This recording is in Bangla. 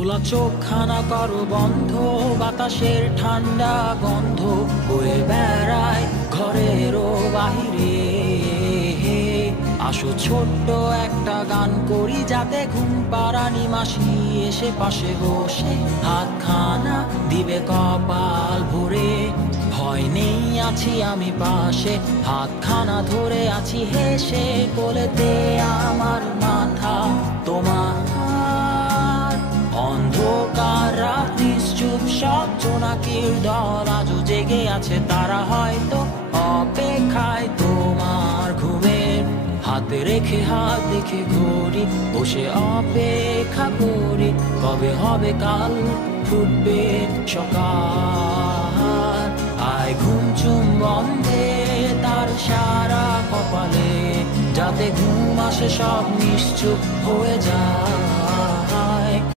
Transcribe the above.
খোলা চোখখানা করো বন্ধ, বাতাসের ঠান্ডা গন্ধ বয়ে বেড়ায় ঘরেরও বাহিরে। আসো ছোট্ট একটা গান করি, যাতে ঘুম পাড়ানি মাসি এসে পাশে বসে হাতখানা দিবে কপাল ভরে। ভয় নেই, আছি আমি পাশে, হাতখানা ধরে আছি হেসে, কোলেতে আমার মাথা তোমার। অন্ধকার রাত্রি চুপ, সব জোনাকির দল আজও জেগে আছে, তারা হয়তো অপেক্ষায় তোমার ঘুমের। হাতে রেখে হাত দেখে ঘড়ি, বসে অপেক্ষা করি, কবে হবে কাল, ফুটবে সকাল। আয় ঘুম চুম বন্ধে তার সারা কপালে, যাতে ঘুম আসে সব নিশ্চুপ হয়ে যায়।